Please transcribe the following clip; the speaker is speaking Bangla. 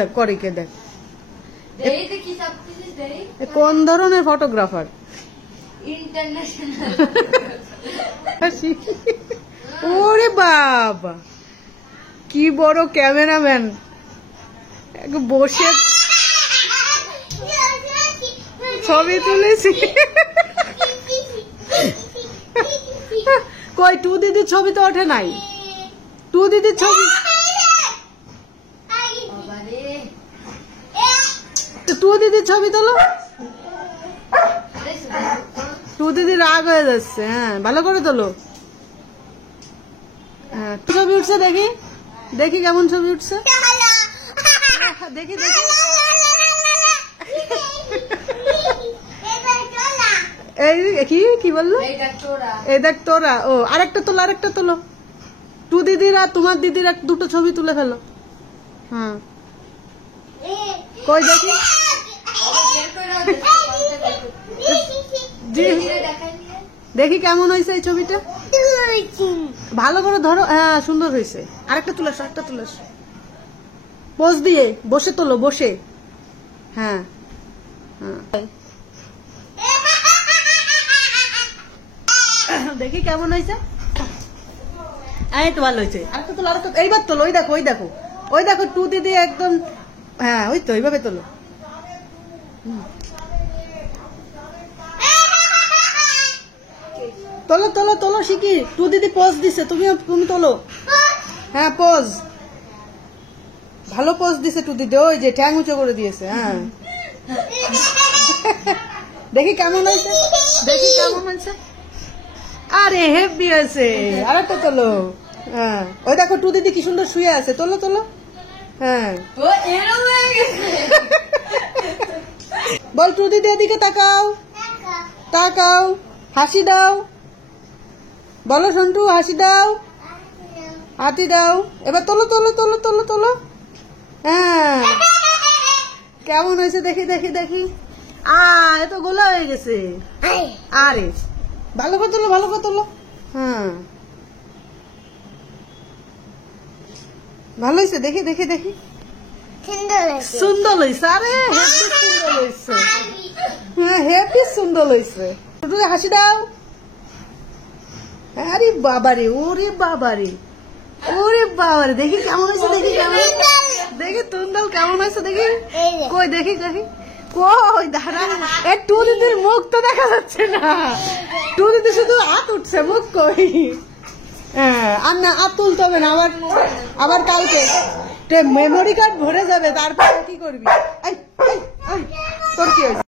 দেখ করিকে দেখ কোন ধরনের ফটোগ্রাফার ইন্টারন্যাশনাল। ওরে বাবা কি বড় ক্যামেরাম্যান বসে ছবি তুলেছি। কই টু দিদির ছবি তো ওঠে নাই, টু দিদির ছবি, টু দিদির ছবি তোলো। টু দিদি রাগ হয়ে যাচ্ছে। হ্যাঁ ভালো করে তোলো। হ্যাঁ ছবি উঠছে দেখি, দেখি কেমন ছবি উঠছে, দেখি দেখি। এই কি কি বললো? এই দেখ তোরা। ও আরেকটা তোলো, আরেকটা তোলো। টু দিদির আর তোমার দিদির দুটো ছবি তুলে ফেলো। হ্যাঁ কই দেখি, দেখি কেমন হয়েছে এই ছবিটা। ভালো করে ধরো। হ্যাঁ সুন্দর হয়েছে। আরেকটা তুলে আসো, আরেকটা তুলে আসো। পোজ দিয়ে বসে তোলো, বসে। হ্যাঁ হ্যাঁ দেখি কেমন হয়েছে। এই তো ভালো হয়েছে। আরেকটা তোলো, আরেকটা। এইবার তোলো। ওই দেখো, ওই দেখো, ওই দেখো টু দিদি একদম। হ্যাঁ ওই তো এইভাবে তোলো। তোলো তোলো তোলো শিখি। টু দিদি পোজ দিছে, তুমি তোলো। হ্যাঁ পোজ ভালো পোজ দিছে টু দিদি। ওই যে ঠ্যাং উঁচু করে দিয়েছে। হ্যাঁ দেখি কেমন হয়েছে, দেখি কেমন হয়েছে। আরে হেভি হয়েছে। আরেকটা তোলো। হ্যাঁ ওই দেখো টু দিদি কি সুন্দর শুয়ে আছে। তোলো তোলো। হ্যাঁ বল টু দিদি এদিকে তাকাও, তাকাও, হাসি দাও। বলো সন্টু হাসি দাও, হাতি দাও। এবার তোলো তোলো তোলো তোলো তোলো। হ্যাঁ কেমন হয়েছে দেখি দেখি দেখি। এত গোলা হয়ে গেছে। আরে ভালো করে তোলো, ভালো করে তোলো। হ্যাঁ ভালো হয়েছে। দেখি দেখি দেখি। সুন্দর হয়েছে। আরে হেভি সুন্দর হয়েছে। হ্যাঁ হেভি সুন্দর হয়েছে। হাসি দাও। আরে বাবারে, ওরে বাবারে, ওরে বাবারে। দেখি কেমন হয়েছে, দেখি কেমন, দেখি তুন্দল কেমন হয়েছে দেখি। কই দেখি দেখি। কই দাঁড়া, এ টু দিদির মুখ তো দেখা যাচ্ছে না। টু দিদি শুধু হাত উঠছে, মুখ কই। হ্যাঁ আর না হাত তুলতে হবে না। আবার আবার কালকে মেমোরি কার্ড ভরে যাবে, তারপর কি করবি? তোর কি হয়েছে?